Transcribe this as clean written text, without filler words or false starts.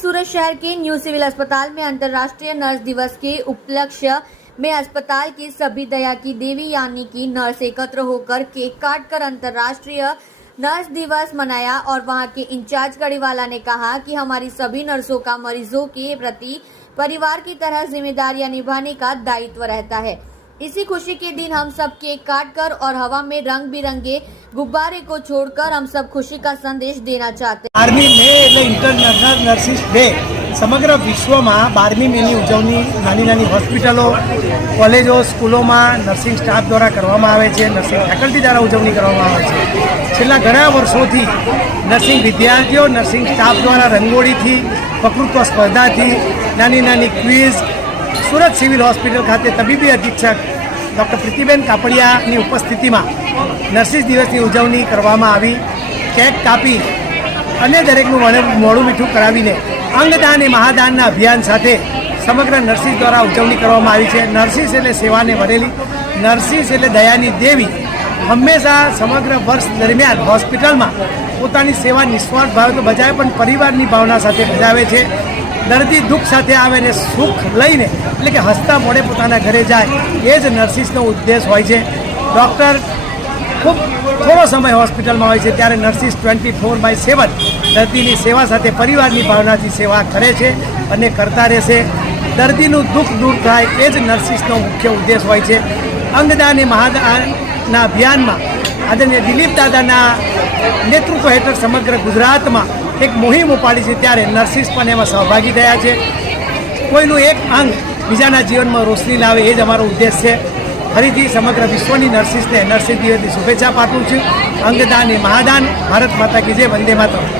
सूरत शहर के new civil अस्पताल में अंतर्राष्ट्रीय नर्स दिवस के उपलक्ष्य में अस्पताल की सभी दया की देवी यानी कि नर्स एकत्र होकर केक काटकर अंतर्राष्ट्रीय नर्स दिवस मनाया। और वहां के इंचार्ज गढ़ीवाला ने कहा कि हमारी सभी नर्सों का मरीजों के प्रति परिवार की तरह जिम्मेदारियां निभाने का दायित्व रहता है। इसी खुशी के दिन हम सब केक काटकर और हवा में रंग बिरंगे गुब्बारे को छोड़कर हम सब खुशी का संदेश देना चाहते हैं। 12મી મે એટલે ઇન્ટરનેશનલ નર્સિસ ડે સમગ્ર વિશ્વમાં 12મી મેની ઉજવણી નાની નાની હોસ્પિટલો, કોલેજો, સ્કૂલોમાં નર્સિંગ સ્ટાફ દ્વારા કરવામાં આવે છે, નર્સિંગ ફેકલ્ટી દ્વારા ઉજવણી કરવામાં આવે છે। છેલ્લા ઘણા વર્ષોથી નર્સિંગ વિદ્યાર્થીઓ, નર્સિંગ સ્ટાફ દ્વારા રંગોળીથી, વક્તૃત્વ સ્પર્ધાથી, નાની નાની ક્વિઝ सूरत सिविल हॉस्पिटल खाते तबीबी अधीक्षक डॉक्टर प्रीतिबेन कापड़ियानी उपस्थितिमां नर्सिस दिवसनी उजवणी करवामां आवी। केक कापी अने दरेकनुं मोढुं मीठुं करावीने अंगदान ए महादानना अभियान साथे समग्र नर्सिस द्वारा उजवणी करवामां आवी छे। नर्सिस एटले सेवाने वरेली, नर्सिस एटले दयानी देवी। हमेशा समग्र वर्ष दरमियान हॉस्पिटलमां पोतानी सेवा निस्वार्थ भावे बजावे पण परिवारनी भावना साथे बजावे छे। दर्दी दुख साथे आवे ने सुख लईने એટલે કે હસતા મોઢે પોતાના ઘરે જાય એ જ નર્સિસનો ઉદ્દેશ હોય છે। ડૉક્ટર ખૂબ થોડો સમય હોસ્પિટલમાં હોય છે ત્યારે નર્સિસ 24/7 દર્દીની સેવા સાથે પરિવારની ભાવનાથી સેવા કરે છે અને કરતા રહેશે। દર્દીનું દુઃખ દૂર થાય એ જ નર્સિસનો મુખ્ય ઉદ્દેશ હોય છે। અંગદાન એ મહાદાનના અભિયાનમાં આદરણીય દિલીપ દાદાના નેતૃત્વ હેઠળ સમગ્ર ગુજરાતમાં एक मुहिम उपाड़ी है त्यारे नर्सिस पण एमां सहभागी थया छे। कोईनुं एक अंग बीजाना जीवन में रोशनी लावे ए ज अमारो उद्देश्य है। फरीथी समग्र विश्वनी नर्सिसने नर्सिस दिवसनी शुभेच्छा पाठवुं छुं। अंगदान ए महादान। भारत माता की जय। वंदे मातरम।